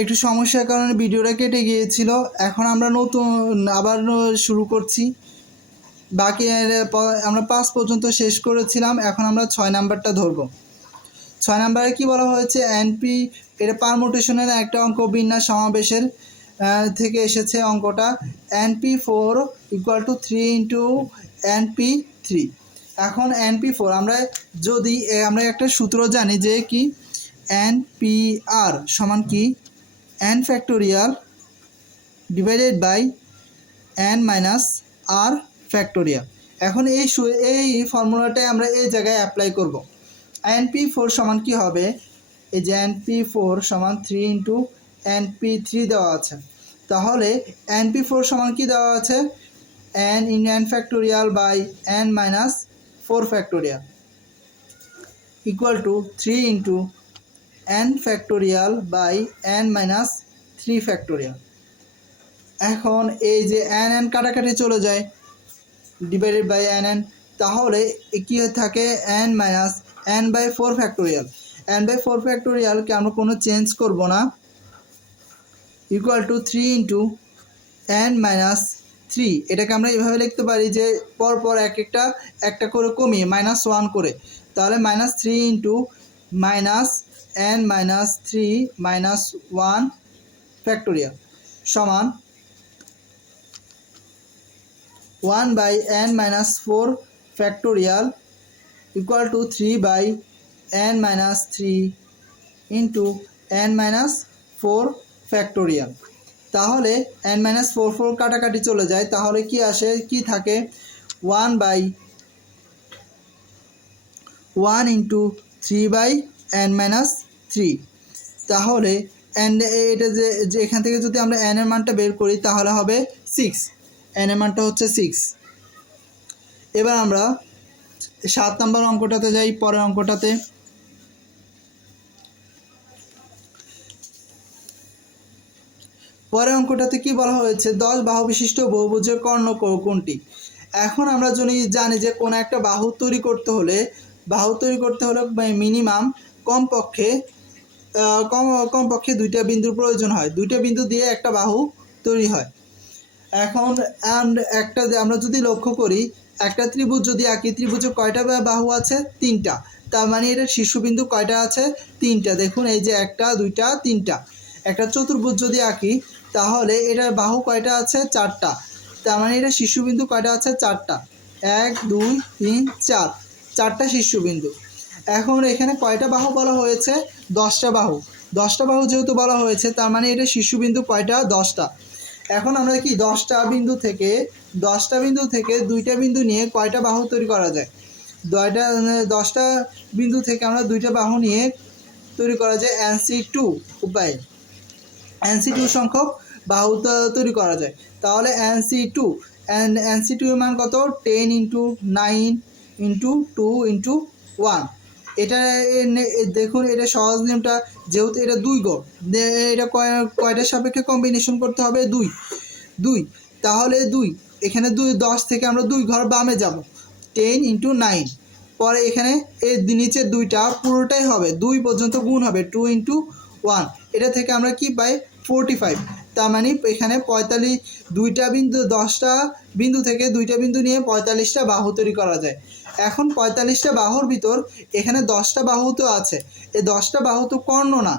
একটু সমস্যার কারণে ভিডিওটা কেটে গিয়েছিল। এখন আমরা নতুন আবার শুরু করছি। বাকি আমরা 5 পর্যন্ত শেষ করেছিলাম। এখন আমরা 6 নাম্বারটা ধরব। 6 নাম্বারে কি বলা হয়েছে, এনপি এটা পারমুটেশনের একটা অঙ্ক, বিন্যাস সমাবেশের থেকে এসেছে অঙ্কটা। NP4 = 3 × NP3। এখন NP4 আমরা একটা সূত্র জানি যে কি, NPR সমান কি n factorial divided by n minus r factorial. এখন এই ফর্মুলাটাই আমরা এই জায়গায় অ্যাপ্লাই করব। NP4 সমান কি হবে, এই যে NP4 সমান 3 × NP3 দেওয়া আছে। তাহলে NP4 সমান কি দেওয়া আছে, n × n factorial by n minus 4 factorial = 3 × n factorial by n minus 3 factorial. এখন এই যে n কাটাকাটি চলে যায়, ডিভাইডেড বাই n, তাহলে কি হয়ে থাকে n minus n/4 factorial. n/4 ফ্যাক্টোরিয়ালকে আমরা কোনো চেঞ্জ করব না, = 3 × n মাইনাস 3। এটাকে আমরা এভাবে লিখতে পারি যে পরপর একটা করে কমিয়ে -1 করে, তাহলে -3 × n মাইনাস 3 মাইনাস 1 ফ্যাক্টোরিয়াল সমান 1/n minus 4 factorial = 3/n minus 3 × n minus 4 factorial. তাহলে n মাইনাস 4 কাটাকাটি চলে যায়, তাহলে কি থাকে 1/1 × 3/n মাইনাস 3। তাহলে এটা যে এখান থেকে যদি আমরা n এর মানটা বের করি তাহলে হবে 6, n এর মানটা হচ্ছে 6। এবার আমরা 7 নম্বর অঙ্কটাতে যাই। পরের অঙ্কটাতে কি বলা হয়েছে, 10 বাহু বিশিষ্ট বহুভুজের কর্ণ কোনটি। এখন আমরা জানি যে কোনো একটা বাহু তৈরি করতে হলে মিনিমাম কমপক্ষে 2টা বিন্দুর প্রয়োজন হয়। 2টা বিন্দু দিয়ে একটা বাহু তৈরি হয়। এখন আমরা যদি লক্ষ্য করি, একটা ত্রিভুজ যদি আঁকি, ত্রিভুজে কয়টা বাহু আছে, 3টা। তার মানে এটার শীর্ষবিন্দু কয়টা আছে, 3টা। দেখুন এই যে 1, 2, 3টা। একটা চতুর্ভুজ যদি আঁকি তাহলে এটার বাহু কয়টা আছে, 4টা। তার মানে এটা শীর্ষবিন্দু কয়টা আছে, 4টা। 1, 2, 3, 4, 4টা শীর্ষবিন্দু। এখন এখানে কয়টা বাহু বলা হয়েছে, 10টা বাহু। 10টা বাহু যেহেতু বলা হয়েছে, তার মানে এটা শীর্ষবিন্দু কয়টা, 10টা। এখন আমরা কি 10টা বিন্দু থেকে 2টা বিন্দু নিয়ে কয়টা বাহু তৈরি করা যায়, 10টা বিন্দু থেকে আমরা 2টা বাহু নিয়ে তৈরি করা যায় NC2 উপায়ে। NC2 সংখ্যক বাহু তৈরি করা যায়। তাহলে NC2 এর মান কত, 10 × 9 × 2 × 1। এটা দেখুন, এটা সহজ নিয়মটা, যেহেতু এটা 2 ঘর, এটা কয়টার সাপেক্ষে কম্বিনেশন করতে হবে, 2। তাহলে 2 এখানে 10 থেকে আমরা 2 ঘর বামে যাব, 10 × 9। পরে এখানে এই নিচের 2টা পুরোটাই হবে 2 পর্যন্ত গুণ হবে, 2 × 1। এটা থেকে আমরা কি পাই, 45। তার মানে এখানে 10টা বিন্দু থেকে 2টা বিন্দু নিয়ে 45টা বাহু তৈরি করা যায়। এখন 45টা বাহুর ভিতর এখানে 10টা বাহু তো আছে, এই 10টা বাহু তো কর্ণ না।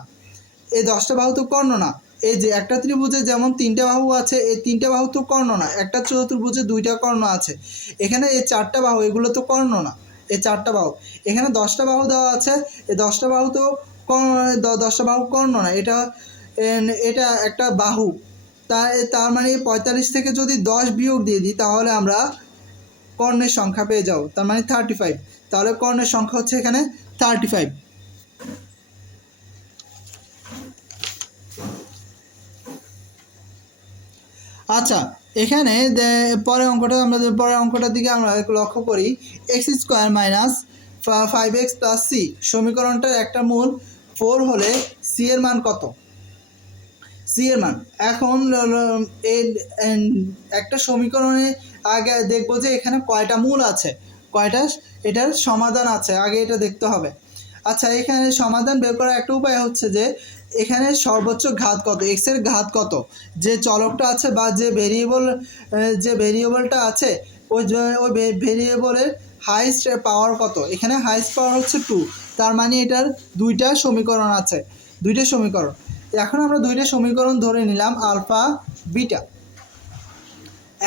এই যে একটা ত্রিভুজে যেমন 3টা বাহু আছে, এই 3টা বাহু তো কর্ণ না। একটা চতুর্ভুজে 2টা কর্ণ আছে, এখানে এই 4টা বাহু, এগুলো তো কর্ণ না। এই 4টা বাহু, এখানে 10টা বাহু দেওয়া আছে, এই 10টা বাহু তো 10টা বাহু কর্ণ না, এটা একটা বাহু। তার মানে 45 থেকে যদি 10 বিয়োগ দিয়ে দিই তাহলে আমরা কর্ণের সংখ্যা পেয়ে যাব, তার মানে 35। তাহলে কর্ণের সংখ্যা হচ্ছে এখানে 35। আচ্ছা, এখানে পরের অঙ্কটার দিকে আমরা লক্ষ্য করি। x² - 5x + c সমীকরণটার একটা মূল 4 হলে c এর মান কত। এখন একটা সমীকরণে আগে দেখবো যে এখানে কয়টা মূল আছে, এটার সমাধান আছে, আগে এটা দেখতে হবে। আচ্ছা, এখানে সমাধান বের করার একটা উপায় হচ্ছে যে এখানে সর্বোচ্চ ঘাত কত, এক্স এর ঘাত কত, যে চলকটা আছে বা যে ভেরিয়েবলটা আছে ওই ভেরিয়েবলের হাইস্ট পাওয়ার কত। এখানে হাইস্ট পাওয়ার হচ্ছে 2, তার মানে এটার দুইটা সমীকরণ আছে, দুইটা সমীকরণ। এখন আমরা দুইটা সমীকরণ ধরে নিলাম আলফা বিটা।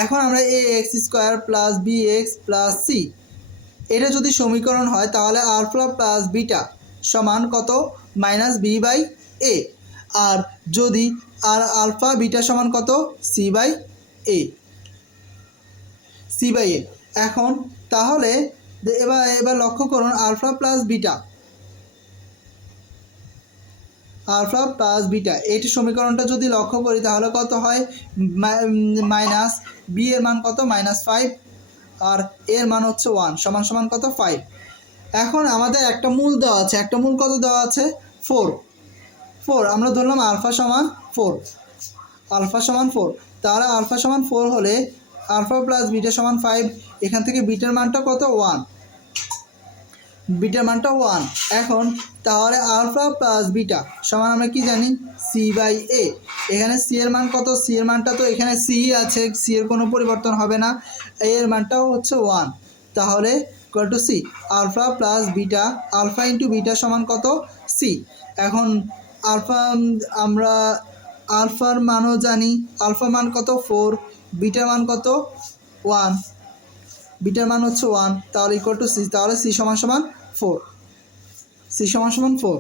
এখন আমরা a x square plus b x plus c, এটা যদি সমীকরণ হয় তাহলে আলফা প্লাস বিটা সমান কত, মাইনাস বি বাই এ। আর যদি আলফা বিটা সমান কত, c by a, c by a. এখন তাহলে এবার লক্ষ্য করুন alpha plus beta, alpha plus beta এইটি সমীকরণটা যদি লক্ষ্য করি তাহলে কত হয়, মাইনাস বি এর মান কত, -5, আর এর মান হচ্ছে 1 সমান সমান কত, 5। এখন আমাদের একটা মূল দেওয়া আছে, একটা মূল কত দেওয়া আছে, 4। আমরা ধরলাম আলফা সমান 4, আলফা সমান 4। তাহলে আলফা সমান 4 হলে আলফা প্লাস বিটা সমান 5। এখান থেকে বিটার মানটা কত, 1, বিটার মানটা 1। এখন তাহলে আলফা প্লাস বিটা সমান আমরা কি জানি, সি বাই এ। এখানে সি এর মান কত, সি এর মানটা তো এখানে সি আছে, সি এর কোনো পরিবর্তন হবে না, এর মানটাও হচ্ছে 1। তাহলে equal to C, alpha plus beta, alpha into beta সমান কত, সি। এখন আলফা আমরা আলফার মানও জানি, আলফা মান কত 4, বিটার মান কত 1, বিটার মান হচ্ছে 1, তাহলে ইকুয়াল টু সি। তাহলে সি সমান সমান 4, সি সমান সমান 4।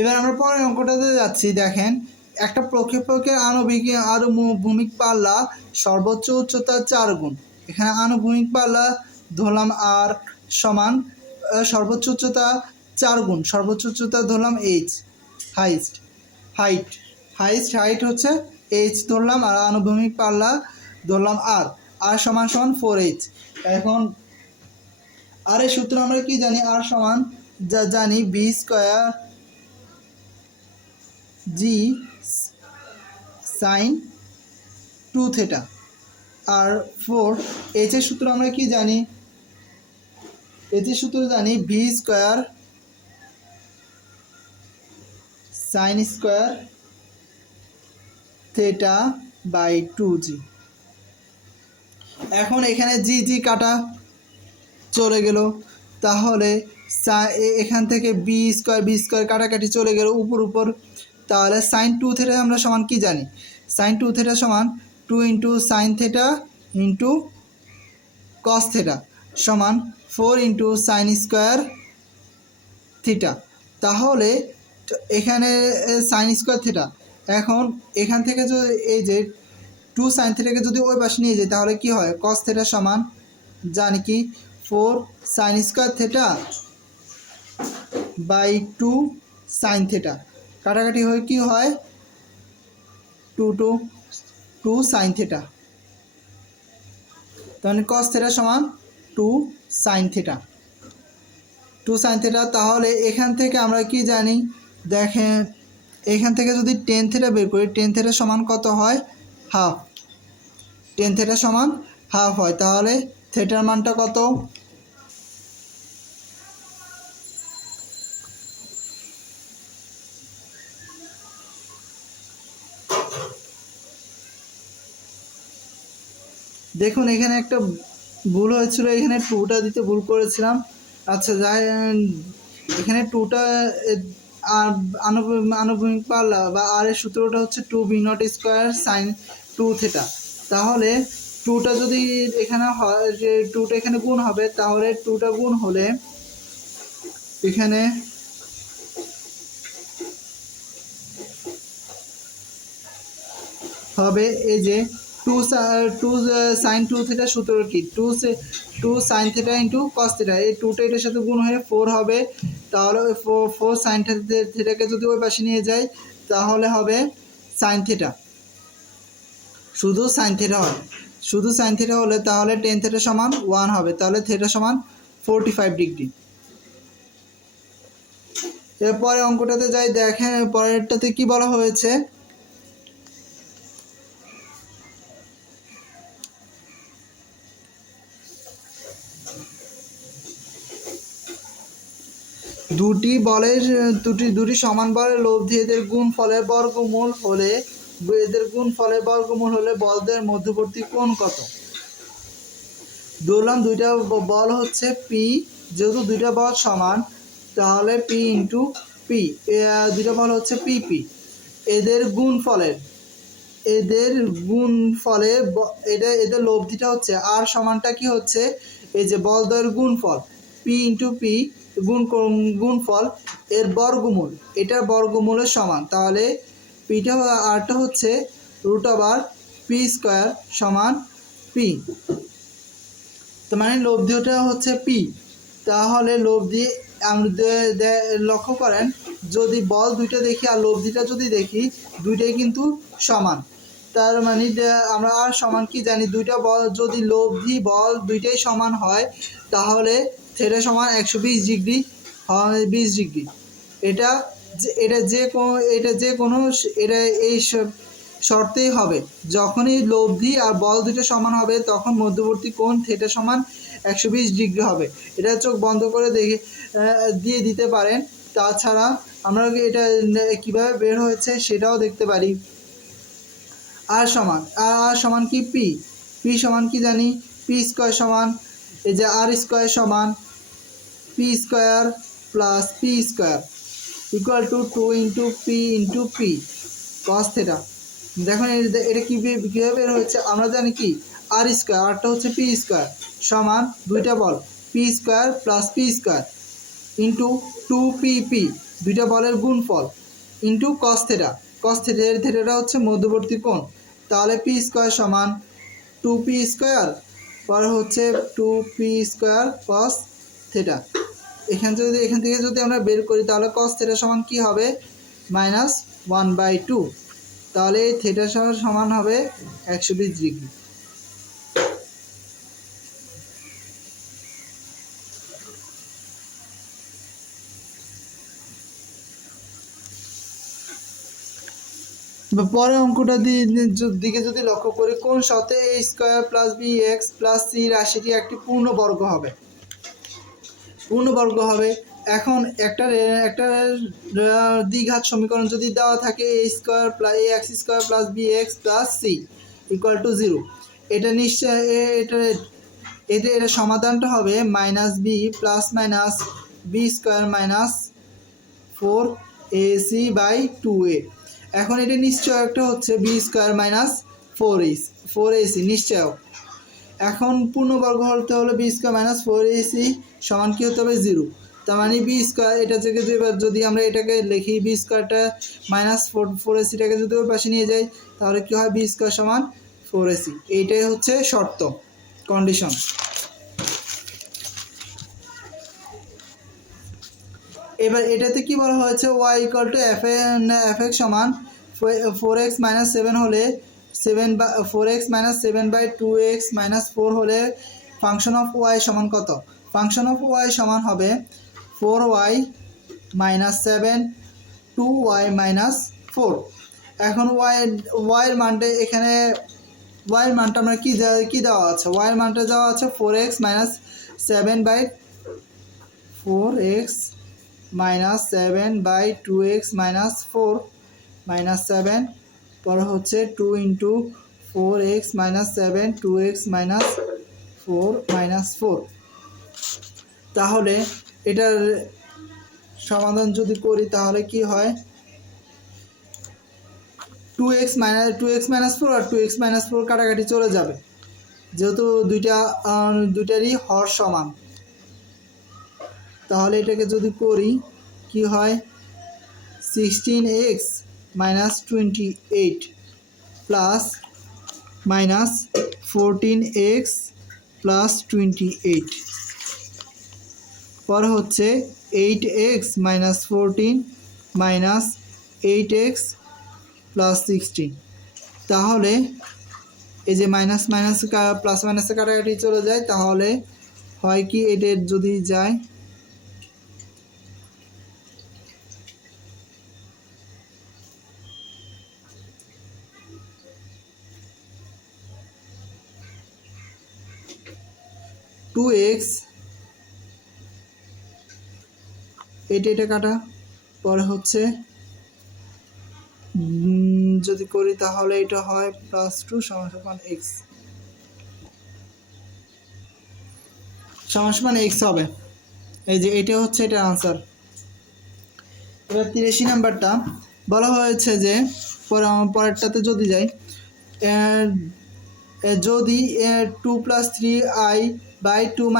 এবার আমরা পরের অঙ্কটাতে যাচ্ছি। দেখেন একটা প্রক্ষেপকের আনুভূমিক পাল্লা সর্বোচ্চ উচ্চতা 4 গুণ। এখানে আনুভূমিক পাল্লা ধরলাম আর সমান সর্বোচ্চ উচ্চতা 4 গুণ, সর্বোচ্চ উচ্চতা ধরলাম এইচ, হাইট হচ্ছে এইচ ধরলাম, আর আনুভূমিক পাল্লা ধরলাম আর সমান সমান 4h। এখন আর এই সূত্র আমরা কি জানি, আর সমান জানি b square g sine 2 theta. আর 4 এইচ এর সূত্র আমরা কি জানি, এইচ এর সূত্র জানি v square sine square theta by 2g। এখন এখানে জি কাটা চলে গেল, তাহলে এখান থেকে বি স্কোয়ার কাটাকাটি চলে গেল উপর। তাহলে সাইন 2 থেটা আমরা সমান কি জানি, সাইন 2 থেটা সমান 2 into sine theta into cos theta সমান 4 ইন্টু সাইন স্কোয়ার থিটা। তাহলে এখানে সাইন স্কোয়ার থিটা, এখন এখান থেকে যদি এই যে 2 সাইন থিটাকে যদি ওই পাশে নিয়ে যাই তাহলে কি হয়, কস থিটা সমান জানি কি 4 sine square theta by 2 sine theta, কাটাকাটি হয়ে কি হয় 2 সাইন থিটা। তাহলে কস থিটা সমান 2 সাইন থিটা, 2 সাইন থিটা। তাহলে এখান থেকে আমরা কি জানি, দেখেন এখান থেকে যদি টেন থিটা বের করি, টেন থিটা সমান কত হয়, হাফ, টেন থিটা সমান হাফ হয়। তাহলে থিটার মানটা কত, দেখুন এখানে একটা ভুল হয়েছিল, এখানে 2টা দিতে ভুল করেছিলাম। আচ্ছা যাই, এখানে 2টা আনুভূমিক পাল্লা বা আর এর সূত্রটা হচ্ছে 2b0 স্কোয়ার সাইন 2 থেটা। তাহলে 2টা যদি এখানে হয়, যে 2টা এখানে গুণ হবে, তাহলে 2টা গুণ হলে এখানে হবে এই যে 2 সাইন 2 থিটা সূত্র কি, 2 sine theta into cos theta, এই 2টা এটার সাথে গুণ হয়ে 4 হবে। তাহলে ওই 4 সাইন থিটাকে যদি ওই পাশে নিয়ে যাই তাহলে হবে সাইন থিটা, শুধু সাইন থিটা হয়, শুধু সাইন থিটা হলে তাহলে টেন থিটা সমান 1 হবে, তাহলে থিটা সমান 45 ডিগ্রি। এরপরে অঙ্কটাতে যাই, দেখেন পরেরটাতে কি বলা হয়েছে, দুটি সমান বলের লব্ধি এদের গুণফলের বর্গমূল হলে বলদের মধ্যবর্তী কোণ কত? ধরলাম দুইটা বল হচ্ছে পি, যেহেতু দুইটা বল সমান তাহলে পি ইন্টু পি, দুইটা বল হচ্ছে পি পি। এদের গুণফলে এদের লব্ধিটা হচ্ছে আর সমানটা কি হচ্ছে, এই যে বলদ্বয়ের গুণফল পি ইন্টু পি গুণফল এর বর্গমূল, এটার বর্গমূলের সমান। তাহলে পিটা আরটা হচ্ছে √, পি স্কোয়ার সমান পি। তো মানে লব্ধিটা হচ্ছে পি। তাহলে লব্ধি লক্ষ্য করেন, যদি বল দুইটা দেখি আর লব্ধিটা যদি দেখি দুইটাই কিন্তু সমান। তার মানে আমরা আর সমান কি জানি, দুইটা বল যদি লব্ধি বল দুইটাই সমান হয় তাহলে থিটা সমান 120 ডিগ্রি হয়, 20 ডিগ্রি। এটা যে কোনো এই শর্তেই হবে, যখনই লব্ধি আর বল দুটো সমান হবে তখন মধ্যবর্তী কোণ থিটা সমান 120 ডিগ্রি হবে। এটা চোখ বন্ধ করে দিয়ে দিতে পারেন। তাছাড়া আমরা এটা কিভাবে বের হয়েছে সেটাও দেখতে পারি। আর সমান কি পি সমান কি জানি, পি স্কোয়ার সমান এই যে আর স্কোয়ার সমান P square plus p square equal to 2 into P cos theta. দেখুন এটা কীভাবে বের হচ্ছে, আমরা জানি কি আর স্কোয়ার, আরটা হচ্ছে পি স্কোয়ার সমান দুইটা বল p square plus p square into 2 দুইটা বলের গুণফল ইন্টু কস থিটা। এর থিটাটা হচ্ছে মধ্যবর্তী কোণ। তাহলে পি স্কোয়ার সমান 2p স্কোয়ার পরে হচ্ছে 2p স্কোয়ার কস থিটা। এখান থেকে যদি আমরা বের করি তাহলে কস থিটা সমান কি হবে, -1/2। তাহলে এই থিটা সমান হবে 120 ডিগ্রি। পরের অঙ্কটা দিকে যদি লক্ষ্য করি, কোন শর্তে a square plus bx plus c রাশিটি একটি পূর্ণবর্গ হবে। এখন একটা দ্বিঘাত সমীকরণ যদি দেওয়া থাকে ax square plus bx plus c equal to 0, এটা নিশ্চয় এটা সমাধানটা হবে -b plus minus b square minus 4ac/2a। এখন এটা নিশ্চয় একটা হচ্ছে b স্কোয়ার মাইনাস 4ac নিশ্চয়। এখন পূর্ণবর্গ হতে হলে b স্কোয়ার মাইনাস 4ac সমান কি হতে হবে 0। তার মানে b স্কোয়ার এটা থেকে যদি আমরা এটাকে লিখি b স্কোয়ারটা মাইনাস 4ac-টাকে যদি ওই পাশে নিয়ে যাই তাহলে কি হয়, b স্কোয়ার সমান 4ac। এইটাই হচ্ছে শর্ত, কন্ডিশন। এবার এটাতে কি বলা হয়েছে, y ইকুয়াল টু fx সমান 4x মাইনাস 7 হলে 4x মাইনাস 7/2x মাইনাস 4 হলে ফাংশন অফ y সমান কত? ফাংশন অফ y সমান হবে 4y মাইনাস 7 2y মাইনাস 4। এখন y এর মানটা এখানে y এর মানটা আমরা কি দেওয়া আছে, y এর মানটা দেওয়া আছে 4x minus 7/2x minus 4 minus 7 পরে হচ্ছে 2 into 4x minus 7 2x minus 4 minus 4। তাহলে এটার সমাধান যদি করি তাহলে কি হয়, 2x মাইনাস 4 আর 2x মাইনাস 4 কাটাকাটি চলে যাবে, যেহেতু দুইটারই হর সমান। তাহলে এটাকে যদি করি কি হয়, 16x minus 28 plus minus 14x plus 28 পরে হচ্ছে 8x minus 14 minus 8x plus 16। তাহলে এই যে মাইনাস প্লাস মাইনাসে কাটাকাটি চলে যায়, তাহলে হয় কি এটার যদি যায় এটা কাটা, পরে হচ্ছে যদি করি তাহলে এটা হয় +2 = এক্স এক্স হবে। এই যে এটা হচ্ছে এটা আনসার। এবার 83 নাম্বারটা বলা হয়েছে যে পরেরটাতে যদি যাই, যদি 2 + 3i/2 -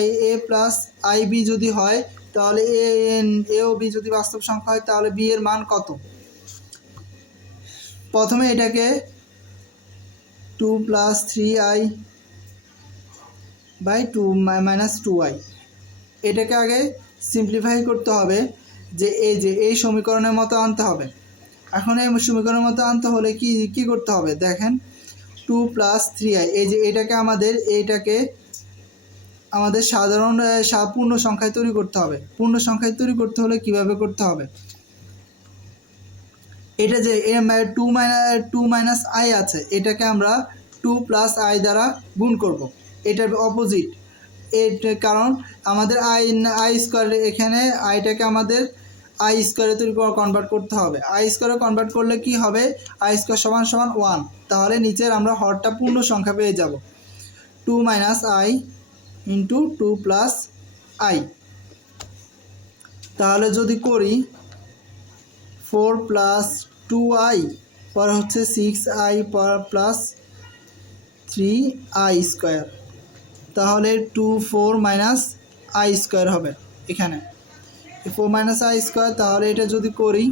i a + ib যদি হয়, তাহলে এ ও বি যদি বাস্তব সংখ্যা হয় তাহলে বি এর মান কত? প্রথমে এটাকে 2 + 3i/2 - 2i এটাকে আগে সিম্পলিফাই করতে হবে, যে এই সমীকরণের মতো আনতে হবে। এখন এই সমীকরণের মতো আনতে হলে কি করতে হবে দেখেন, 2 + 3i, এই যে এইটাকে আমাদের সাধারণ পূর্ণ সংখ্যায় তৈরি করতে হবে। পূর্ণ সংখ্যায় তৈরি করতে হলে কিভাবে করতে হবে, এটা যে 2 - i আছে, এটাকে আমরা 2 + i দ্বারা গুণ করব, এটার অপোজিট। কারণ আমাদের আই স্কোয়ার, এখানে আইটাকে আমাদের আই স্কোয়ারে তৈরি কনভার্ট করতে হবে। আই স্কোয়ারে কনভার্ট করলে কি হবে, আই স্কোয়ার = 1, তাহলে নিচের আমরা হরটা পূর্ণ সংখ্যা পেয়ে যাব, 2 - i × 2 + i। তাহলে যদি করি 4 + 2i, পরে হচ্ছে 6i + 3i², তাহলে 2 4 - i² হবে এখানে 4 - i²। তাহলে এটা যদি করি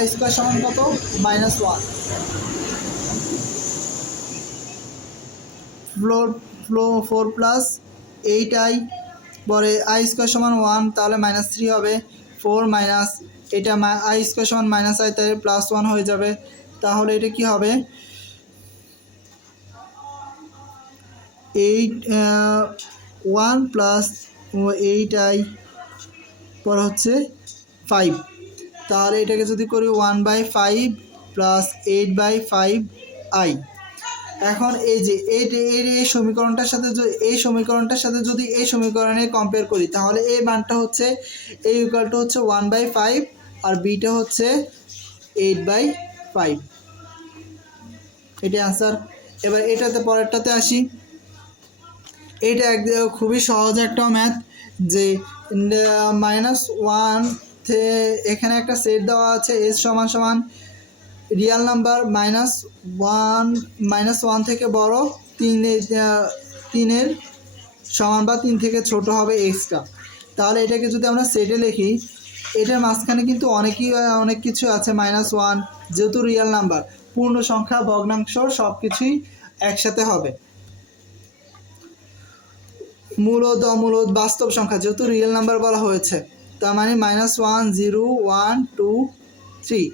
i² সমান কত, -1। 4 + 8i, পরে i² সমান 1, তাহলে -3 হবে। 4 মাইনাস এটা i² সমান -i, তাহলে +1 হয়ে যাবে। তাহলে এটা কি হবে, 1 + 8i, পর হচ্ছে 5। তাহলে এটাকে যদি করি 1/5 + 8/5i। এখন এই যে এই সমীকরণটার সাথে যদি এই সমীকরণে কম্পেয়ার করি, তাহলে এই মানটা হচ্ছে a = 1/5 আর বিটা হচ্ছে 8/5, এটাই আনসার। এবার এটাতে পরেরটাতে আসি। এটা খুবই সহজ একটা ম্যাথ, যে -1 এখানে একটা সেট দেওয়া আছে, s = রিয়াল নাম্বার -1 থেকে বড় 3 সমান বা 3 থেকে ছোট হবে এক্সটা। তাহলে এটাকে যদি আমরা সেটে লিখি, এটার মাঝখানে কিন্তু অনেক কিছু আছে, -1 যেহেতু রিয়াল নাম্বার, পূর্ণ সংখ্যা ভগ্নাংশ সব কিছুই একসাথে হবে। মূলদ অমূলদ বাস্তব সংখ্যা যেহেতু রিয়েল নাম্বার বলা হয়েছে, তার মানে -1 0 1 2 3।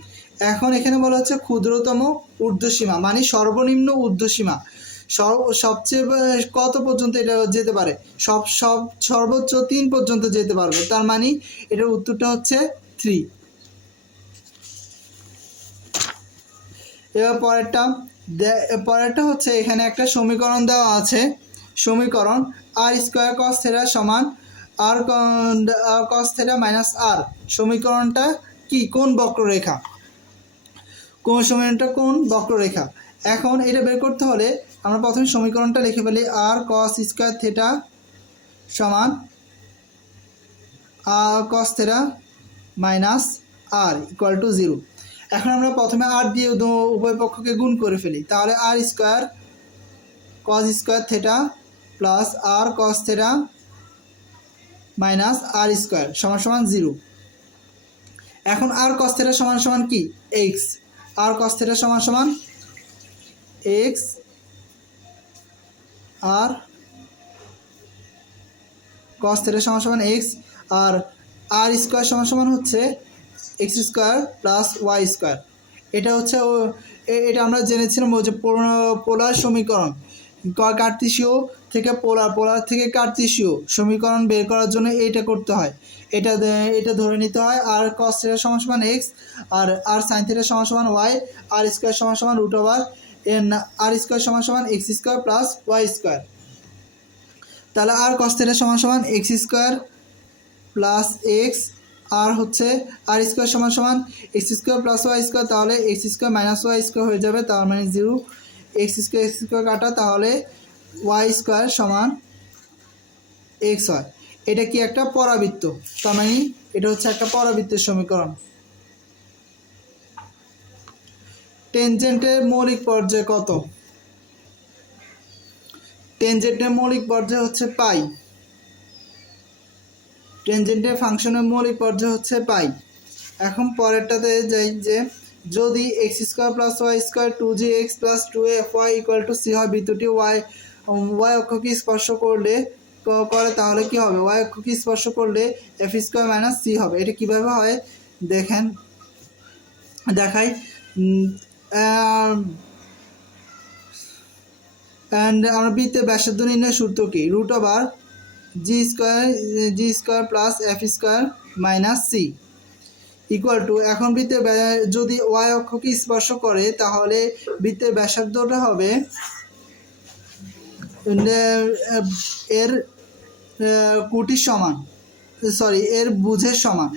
এখন এখানে বলা হচ্ছে ক্ষুদ্রতম ঊর্ধ্বসীমা, মানে সর্বনিম্ন ঊর্ধ্বসীমা সবচেয়ে কত পর্যন্ত এটা যেতে পারে, সর্বোচ্চ 3 পর্যন্ত যেতে পারবে, তার মানে এটার উত্তরটা হচ্ছে 3। এবার পরেরটা হচ্ছে, এখানে একটা সমীকরণ দেওয়া আছে, সমীকরণ r² cos θ = r cos θ - r। সমীকরণটা কি, কোন বক্ররেখা, সমীকরণটা কোন বক্ররেখা। এখন এটা বের করতে হলে আমরা প্রথমে সমীকরণটা লিখে ফেলি, r cos² θ = r cos θ - r = 0। এখন আমরা প্রথমে r দিয়ে উভয় পক্ষকে গুণ করে ফেলি, তাহলে r² cos² θ + r cos θ - r² = 0। এখন r cos θ সমান কি, x, r cos θ সমান x, আর cos θ সমান x, আর r² সমান হচ্ছে x² + y²। এটা হচ্ছে এটা আমরা জেনেছিলাম ওই যে পোলার সমীকরণ, কার্তেশীয় থেকে পোলার থেকে কার্তেশীয় সমীকরণ বের করার জন্য এটা করতে হয়। এটা ধরে নিতে হয় r cos θ সমান x, আর r sin θ সমান y, r² সমান √r² সমান x² + y²। তাহলে আর কস থিটা সমান সমান এক্স স্কোয়ার প্লাস এক্স, আর হচ্ছে আর স্কোয়ার সমান সমান x square plus Y square, তাহলে x square minus y square হয়ে যাবে, তার মানে 0, এক্স স্কোয়ার কাটা, তাহলে ওয়াই স্কোয়ার সমান এক্স হয়। এটা কি একটা পরাবৃত্ত, তার মানে এটা হচ্ছে একটা পরাবৃত্তের সমীকরণ। টেনজেন্টের মৌলিক পর্যায় কত? টেনজেন্টের মৌলিক পর্যায় হচ্ছে পাই। টেনজেন্টের ফাংশনের মৌলিক পর্যায় হচ্ছে পাই। এখন পরেরটাতে যাই, যে যদি X square plus Y square 2gx plus 2fy equal to C হয়, বৃত্তটি ওয়াই অক্ষকে স্পর্শ করে তাহলে কি হবে? ওয়াই অক্ষকে স্পর্শ করলে এফ স্কোয়ার মাইনাস সি হবে। এটা কীভাবে হয় দেখেন, দেখাই। অ্যান্ড আমরা বৃত্তের ব্যাসার্ধ নির্ণয়ের সূত্র কি? √/g square plus F square minus C equal to, এখন বৃত্তের যদি ওয়াই অক্ষকে স্পর্শ করে তাহলে বৃত্তের ব্যাসার্ধটা হবে এর কোটির সমান, সরি এর বুঝের সমান,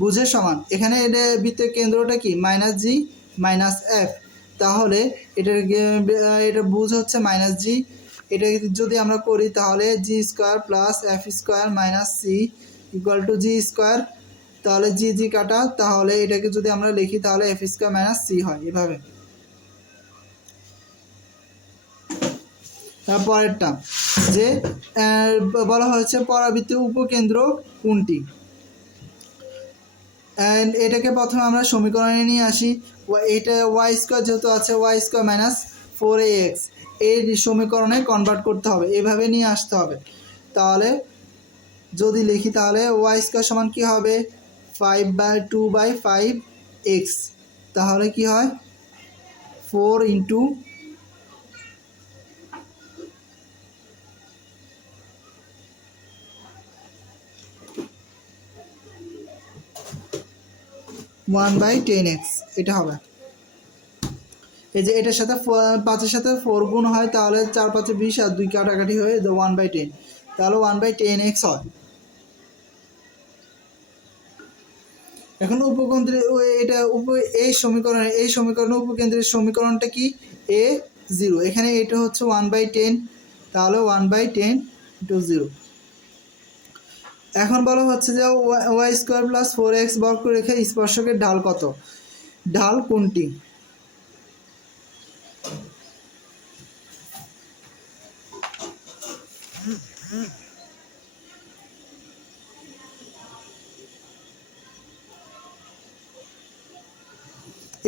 বুঝের সমান। এখানে এটা বৃত্তের কেন্দ্রটা কি? -g -f, তাহলে এটা বুঝ হচ্ছে -g। এটা যদি আমরা করি তাহলে g square plus F square minus C equal to G square, তাহলে জি কাটা, তাহলে এটাকে যদি আমরা লিখি তাহলে এফ স্কোয়ার মাইনাস সি হয়। এভাবে পরেরটা, যে বলা হয়েছে পরাবৃত্তের উপকেন্দ্র কোনটি? অ্যান্ড এটাকে প্রথমে আমরা সমীকরণে নিয়ে আসি। এটা ওয়াই স্কোয়ার যেহেতু আছে, ওয়াই স্কোয়ার মাইনাস 4ax এই সমীকরণে কনভার্ট করতে হবে, এভাবে নিয়ে আসতে হবে। তাহলে যদি লিখি তাহলে ওয়াই স্কোয়ার সমান কী হবে? 5/2/5x, তাহলে কি হয়? 4 ইন্টু 1/10x, এটা হবে। এই যে এটার সাথে 5-এর সাথে 4 গুণ হয়, তাহলে 4 5 20 আর 2 কাটাকাটি হয়ে 1/10, তাহলে 1/10x হয়। এখন উপকেন্দ্রের এটা এই সমীকরণের উপকেন্দ্রের সমীকরণটা কি? a0, এখানে এটা হচ্ছে 1/10, তাহলে 1/10 × 0। এখন বলা হচ্ছে যে ওয়াই স্কোয়ার প্লাস 4x বক্ররেখা স্পর্শকের ঢাল কত? ঢাল কোনটি?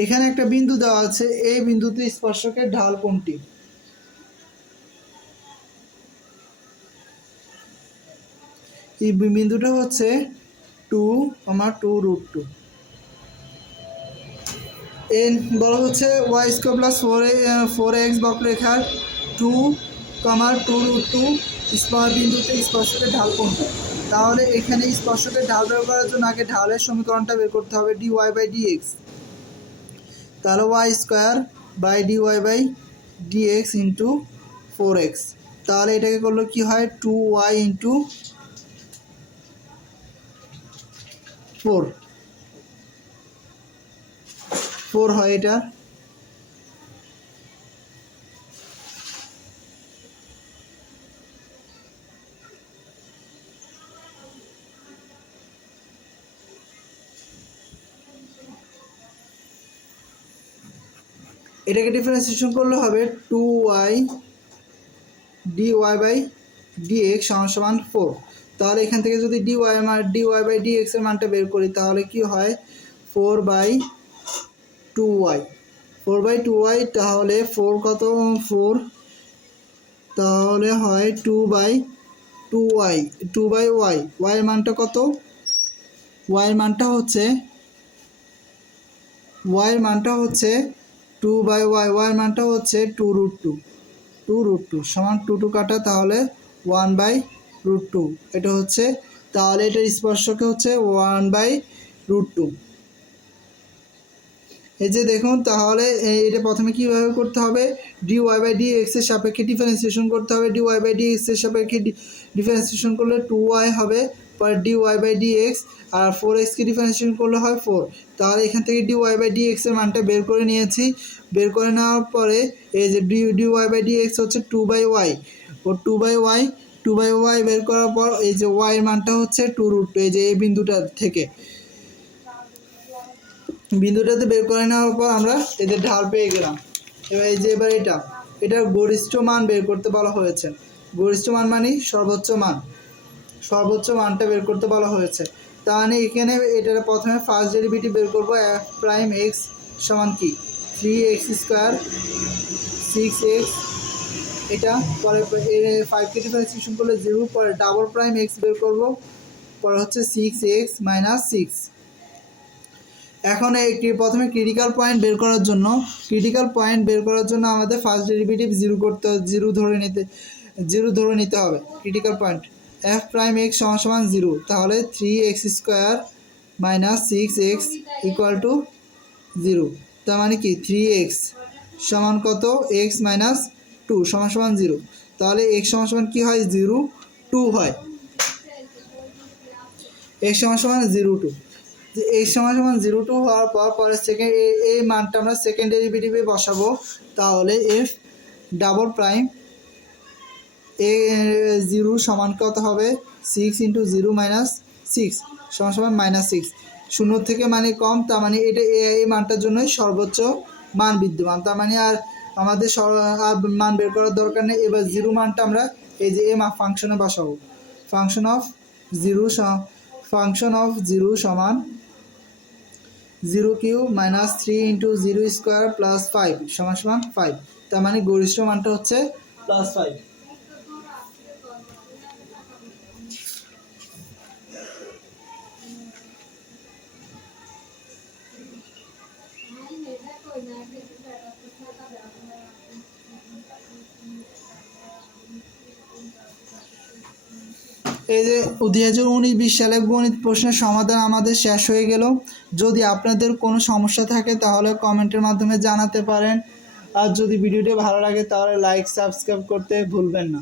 এখানে একটা বিন্দু দেওয়া আছে, এই বিন্দুতে স্পর্শকের ঢাল কোনটি? এই বিন্দুটা হচ্ছে 2,2√2। এন বলা হচ্ছে ওয়াই স্কোয়ার প্লাস 4x বক্ররেখার 2,2√2 বিন্দুতে স্পর্শকের ঢাল কোনটা? তাহলে এখানে স্পর্শকের ঢাল বের করার জন্য আগে ঢালের সমীকরণটা বের করতে হবে, dy/dx। তাহলে Y square by dy/dx into 4x, তাহলে এটাকে করলে কি হয়? 2y ইন্টু 4 হয় এটা। এটাকে ডিফারেন্সিয়েশন করলে হবে 2y dy/dx সমান 4। তাহলে এখান থেকে যদি dy/dx এর মানটা বের করি তাহলে কি হয়? 4/2y, তাহলে 4 কত? 4, তাহলে হয় 2/y, y এর মানটা কত? y এর মানটা হচ্ছে 2/y, y এর মানটা হচ্ছে 2√2 সমান 2 কাটা, তাহলে 1/√2 এটা হচ্ছে। তাহলে এটার স্পর্শকে হচ্ছে 1/√2। এই যে দেখুন, তাহলে এটা প্রথমে কীভাবে করতে হবে, dy/dx এর সাপেক্ষে ডিফারেন্সিয়েশন করতে হবে। dy/dx এর সাপেক্ষে ডিফারেন্সিয়েশন করলে 2y হবে, পরে dy/dx, আর 4x-কে ডিফারেন্সিয়েশন করলে হয় 4। তাহলে এখান থেকে dy/dx এর মানটা বের করে নিয়েছি। বের করে নেওয়ার পরে এই যে dy/dx হচ্ছে 2/y, ও 2/y বের করার পর এই যে y এর মানটা হচ্ছে 2√2, এই যে এই বিন্দুটা থেকে বিন্দুটাতে বের করে নেওয়ার পর আমরা এদের ঢাল পেয়ে গেলাম। এবার এই যে এটার গরিষ্ঠ মান বের করতে বলা হয়েছে। গরিষ্ঠ মান মানে সর্বোচ্চ মানটা বের করতে বলা হয়েছে। তার মানে এখানে এটার প্রথমে ফার্স্ট ডেরিভেটিভ বের করবো, f'(x) সমান কি 3x², 6x, এটা পরে 5কে ডিফারেন্সিয়েশন করলে 0, পরে x বের করবো, পরে হচ্ছে 6x - 6। এখন প্রথমে ক্রিটিক্যাল পয়েন্ট বের করার জন্য আমাদের ফার্স্ট ডেরিভেটিভ 0 ধরে নিতে হবে। ক্রিটিক্যাল পয়েন্ট f'(x) = 0, তাহলে 3x² - 6x = 0। তার মানে কি 3x সমান কত, x - 2 সমান 0। তাহলে x সমান কি হয়, 0, 2 হয়। x সমান 0, 2। x সমান 0, 2 হওয়ার পর পরে সেকেন্ড এই মানটা আমরা সেকেন্ড ডেরিভেটিভে বসাবো। তাহলে f'(0) সমান কত হবে, 6 × 0 - 6 সমান -6। 0 থেকে মানে কম, তার মানে এটা এই মানটার জন্যই সর্বোচ্চ মান বিদ্যমান। তার মানে আর আমাদের মান বের করার দরকার নেই। এবার 0 মানটা আমরা এই যে ফাংশনে বসাবো। ফাংশন অফ 0 সমান 0³ - 3 × 0² + 5 সমান 5। তার মানে গরিষ্ঠ মানটা হচ্ছে +5। এই যে 2019-20 সালে গণিত প্রশ্নের সমাধান আমাদের শেষ হয়ে গেল। যদি আপনাদের কোনো সমস্যা থাকে তাহলে কমেন্টের মাধ্যমে জানাতে পারেন। আর যদি ভিডিওটি ভালো লাগে তাহলে লাইক, সাবস্ক্রাইব করতে ভুলবেন না।